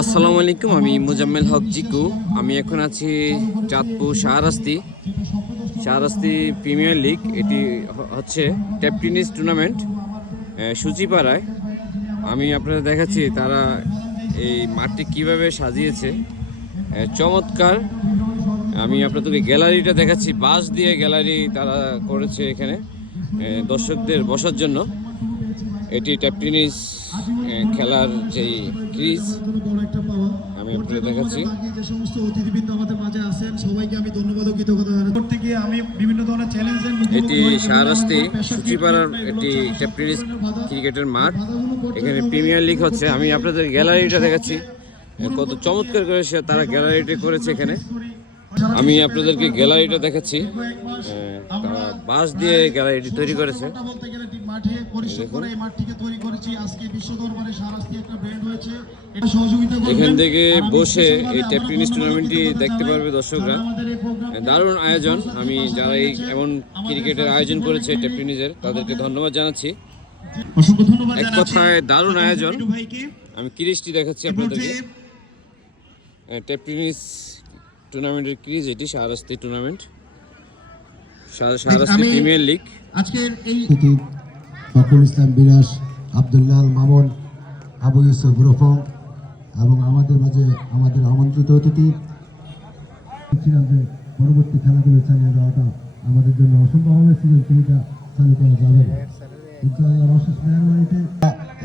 আসসালামু আলাইকুম, আমি মোজাম্মেল হক জিকু। আমি এখন আছি চাঁদপুর শাহরাস্তি প্রিমিয়ার লিগ। এটি হচ্ছে টেপ টেনিস টুর্নামেন্ট সূচিপাড়ায়। আমি আপনাদের দেখাচ্ছি তারা এই মাঠটি কিভাবে সাজিয়েছে, চমৎকার। আমি আপনাদেরকে গ্যালারিটা দেখাচ্ছি, বাঁশ দিয়ে গ্যালারি তারা করেছে এখানে দর্শকদের বসার জন্য। এটি টেপ টেনিস খেলার যেই ক্রিজ আমি আপনাদের দেখাচ্ছি। যে সমস্ত অতিথিবৃন্দ আমাদের মাঝে আছেন সবাইকে আমি ধন্যবাদ ও কৃতজ্ঞতা জানাই। করতে গিয়ে আমি বিভিন্ন ধরনের চ্যালেঞ্জের এটি শাহরাস্তি সূচিপাড়ার একটি টেপ টেনিস ক্রিকেটের মাঠ। এখানে প্রিমিয়ার লিগ হচ্ছে। আমি আপনাদের গ্যালারিটা দেখাচ্ছি, কত চমৎকার করে তারা গ্যালারিটি করেছে এখানে। আমি আপনাদেরকে গ্যালারিটা দেখাচ্ছি, তারা বাঁশ দিয়ে গ্যালারিটি তৈরি করেছে। এখান থেকে বসে এই টেপ টেনিস টুর্নামেন্টটি দেখতে পারবে দর্শকরা। দারুণ আয়োজন। আমি যারা এই এমন ক্রিকেটের আয়োজন করেছে টেপ টেনিসের, তাদেরকে ধন্যবাদ জানাচ্ছি। এক কথায় দারুণ আয়োজন। আমি ক্রিজটি দেখাচ্ছি আপনাদেরকে, টেপ টেনিস টুর্নামেন্টের ক্রিজ। এটি Shahrasti tournament, Shahrasti premier league. আজকের এই ফখরুল ইসলাম বিরাস, আব্দুল্লাহ মামুন, আবু ইউসুফ রফং এবং আমাদের মাঝে আমাদের আমন্ত্রিত অতিথি ছিলাম যে পরবর্তী খেলাগুলো চালিয়ে যাওয়াটা আমাদের জন্য অসম্ভব হবে। সিজন 3টা চালু করা যাবে কিন্তু আল্লাহর অশেষ মেহরবানিতে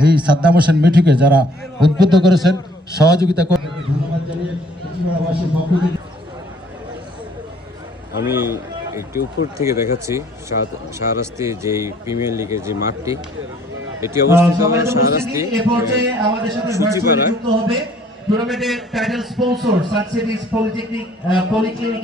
এই সাদ্দাম হোসেন মিঠুকে যারা উদ্বুদ্ধ করেছেন, সহযোগিতা করে ধন্যবাদ জানিয়ে আমি একটু উপর থেকে দেখাচ্ছি শাহরাস্তি যেই প্রিমিয়ার লিগের যে মাঠটি। এটি অবস্থিত শাহরাস্তি সূচিপাড়ায়। টুর্নামেন্টের title sponsor success polytechnic polyclinic